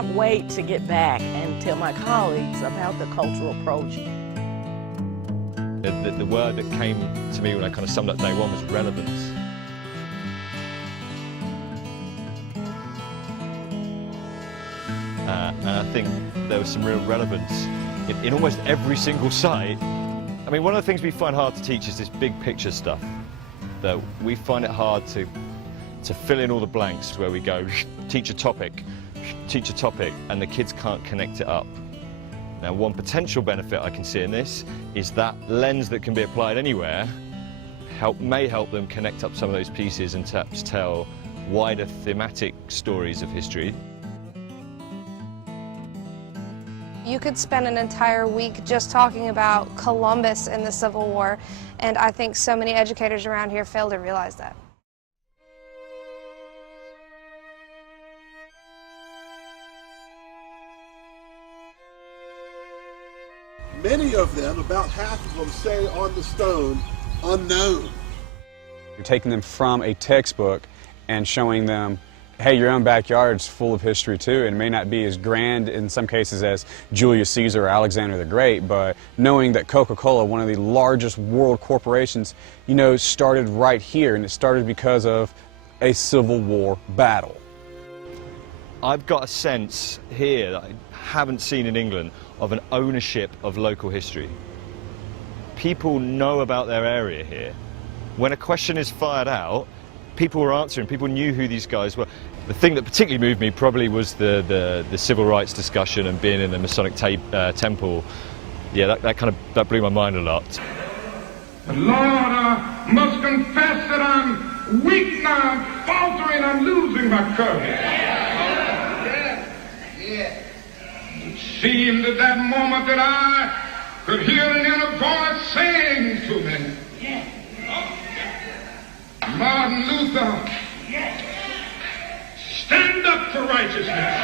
cannot wait to get back and tell my colleagues about the cultural approach. The word that came to me when I kind of summed up day one was relevance. And I think there was some real relevance in almost every single site. I mean, one of the things we find hard to teach is this big picture stuff. That we find it hard to fill in all the blanks where we go, teach a topic, and the kids can't connect it up. Now, one potential benefit I can see in this is that lens that can be applied anywhere may help them connect up some of those pieces and perhaps tell wider thematic stories of history. You could spend an entire week just talking about Columbus and the Civil War, and I think so many educators around here fail to realize that. Many of them, about half of them, say on the stone, unknown. You're taking them from a textbook and showing them, hey, your own backyard's full of history too, and it may not be as grand in some cases as Julius Caesar or Alexander the Great, but knowing that Coca-Cola, one of the largest world corporations, you know, started right here, and it started because of a Civil War battle. I've got a sense here that I haven't seen in England of an ownership of local history. People know about their area here. When a question is fired out, people were answering, people knew who these guys were. The thing that particularly moved me probably was the civil rights discussion and being in the Masonic temple. Yeah, that blew my mind a lot. But Lord, I must confess that I'm weak now, I'm faltering, I'm losing my courage. It seemed at that moment that I could hear an inner voice saying to me, Martin Luther, stand up for righteousness.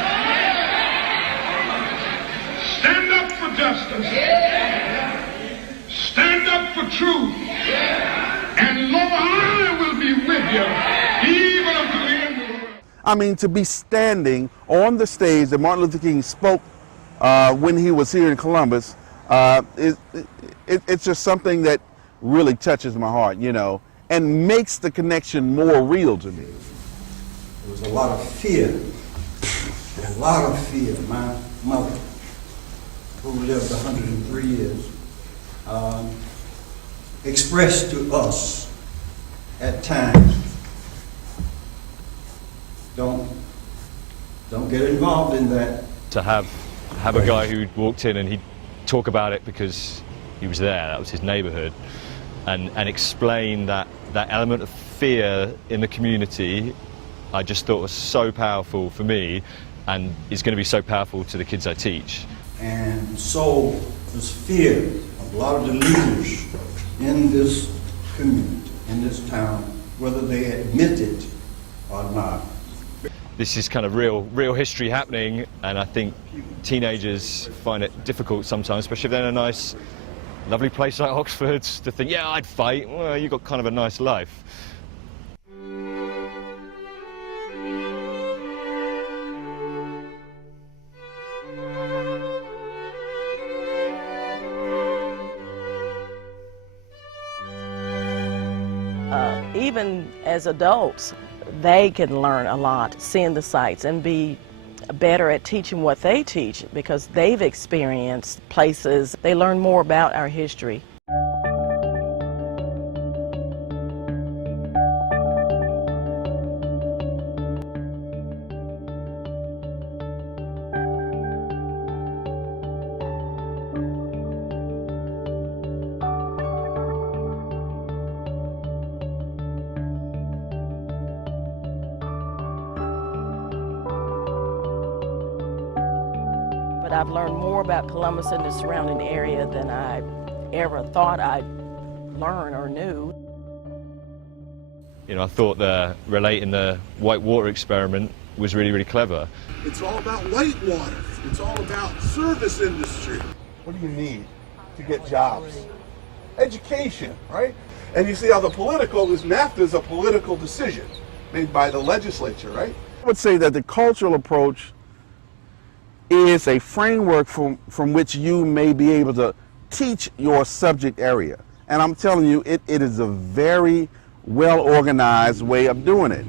Stand up for justice. Stand up for truth. And Lord, I will be with you even unto the end of the world. I mean, to be standing on the stage that Martin Luther King spoke when he was here in Columbus, it's just something that really touches my heart, you know, and makes the connection more real to me. There was a lot of fear, a lot of fear. My mother, who lived 103 years, expressed to us at times, don't get involved in that. To have a guy who walked in and he'd talk about it because he was there, that was his neighborhood, and explain that element of fear in the community, I just thought was so powerful for me and is going to be so powerful to the kids I teach. And so this fear of a lot of the leaders in this community, in this town, whether they admit it or not. This is kind of real history happening, and I think teenagers find it difficult sometimes, especially if they're in a nice, lovely place like Oxford, to think, yeah, I'd fight. Well, you've got kind of a nice life. Even as adults, they can learn a lot seeing the sites and be better at teaching what they teach because they've experienced places. They learn more about our history. But I've learned more about Columbus and the surrounding area than I ever thought I'd learn or knew. You know, I thought relating the white water experiment was really clever. It's all about whitewater. It's all about service industry. What do you need to get jobs? Education, right? And you see how the political is, NAFTA is a political decision made by the legislature, right? I would say that the cultural approach is a framework from which you may be able to teach your subject area. And I'm telling you, it is a very well organized way of doing it.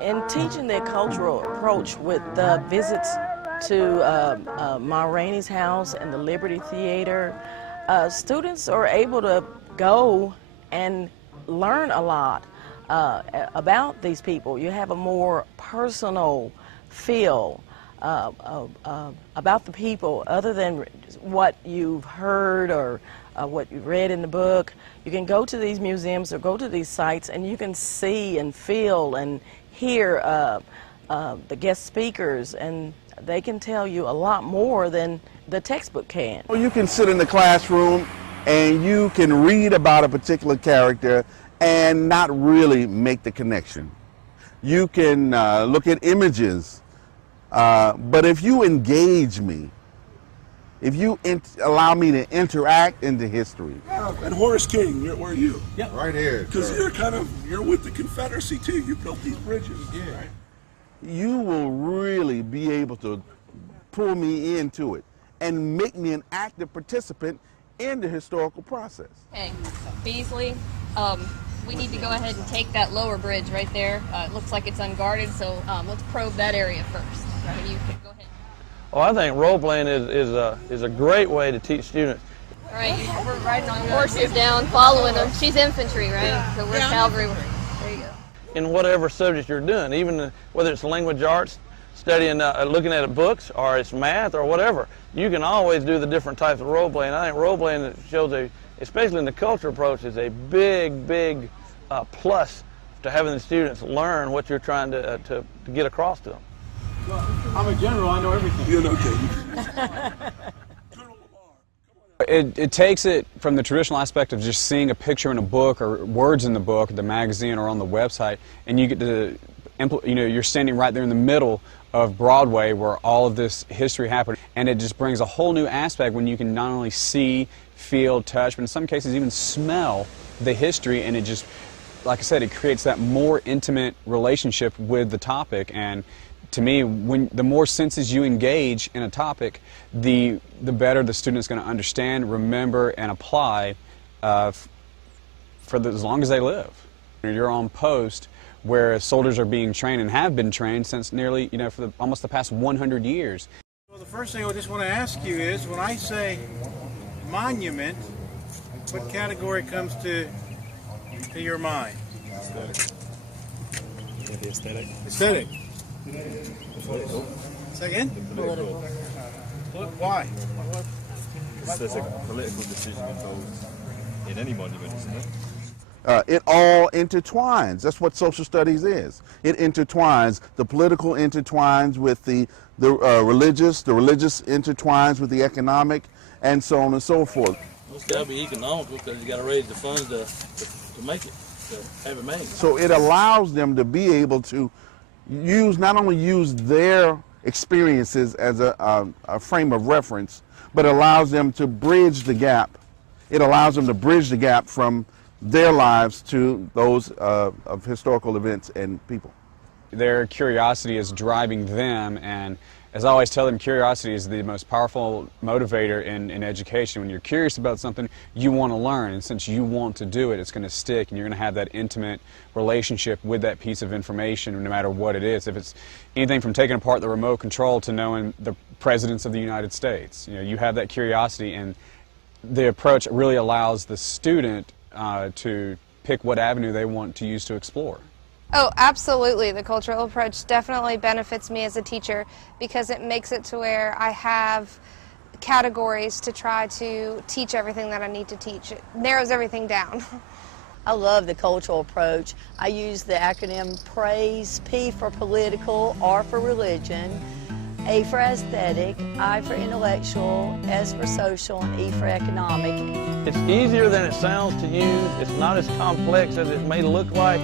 In teaching their cultural approach with the visits to Ma Rainey's house and the Liberty Theater, students are able to go and learn a lot about these people. You have a more personal feel about the people other than what you've heard or what you read in the book. You can go to these museums or go to these sites and you can see and feel and hear the guest speakers, and they can tell you a lot more than the textbook can. Well, you can sit in the classroom and you can read about a particular character and not really make the connection. You can look at images, but if you engage me, if you allow me to interact into history. And Horace King, where are you? Yeah, Right here. Because you're with the Confederacy too. You built these bridges. Yeah. Right? You will really be able to pull me into it and make me an active participant in the historical process. Okay, Beasley, we need to go ahead and take that lower bridge right there. It looks like it's unguarded, so let's probe that area first. Can you go ahead? Oh, I think role-playing is a great way to teach students. All right, we're riding on horses down, following them. She's infantry, right? So we're cavalry. There you go. In whatever subject you're doing, even whether it's language arts, studying, looking at books, or it's math, or whatever, you can always do the different types of role-playing. I think role-playing shows, especially in the culture approach, is a big plus to having the students learn what you're trying to get across to them. Well, I'm a general, I know everything. You know, okay. It takes it from the traditional aspect of just seeing a picture in a book or words in the book, the magazine, or on the website, and you get to, you're standing right there in the middle of Broadway where all of this history happened, and it just brings a whole new aspect when you can not only see, feel, touch, but in some cases even smell the history, and it just, like I said, it creates that more intimate relationship with the topic. And to me, the more senses you engage in a topic, the better the student's going to understand, remember, and apply as long as they live. You're on post where soldiers are being trained and have been trained since nearly, for almost the past 100 years. Well, the first thing I just want to ask you is, when I say monument, what category comes to your mind? Aesthetic. The aesthetic. Aesthetic. Say again? Political. Why? Because there's a political decision involved in any monument, isn't it? It all intertwines. That's what social studies is. It intertwines. The political intertwines with the religious. The religious intertwines with the economic, and so on and so forth. It's got to be economical because you got to raise the funds to make it, to have it made. So it allows them to be able to not only use their experiences as a frame of reference, but allows them to bridge the gap. It allows them to bridge the gap from their lives to those of historical events and people. Their curiosity is driving them, and as I always tell them, curiosity is the most powerful motivator in education. When you're curious about something, you want to learn, and since you want to do it, it's going to stick, and you're going to have that intimate relationship with that piece of information, no matter what it is. If it's anything from taking apart the remote control to knowing the presidents of the United States, you have that curiosity, and the approach really allows the student to pick what avenue they want to use to explore. Oh, absolutely. The cultural approach definitely benefits me as a teacher because it makes it to where I have categories to try to teach everything that I need to teach. It narrows everything down. I love the cultural approach. I use the acronym PRAISE, P for political, R for religion, A for aesthetic, I for intellectual, S for social, and E for economic. It's easier than it sounds to use. It's not as complex as it may look like.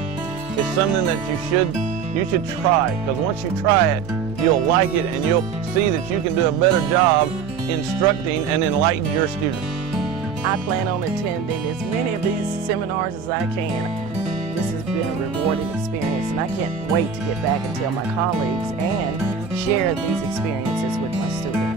It's something that you should try, because once you try it, you'll like it and you'll see that you can do a better job instructing and enlightening your students. I plan on attending as many of these seminars as I can. This has been a rewarding experience, and I can't wait to get back and tell my colleagues and share these experiences with my students.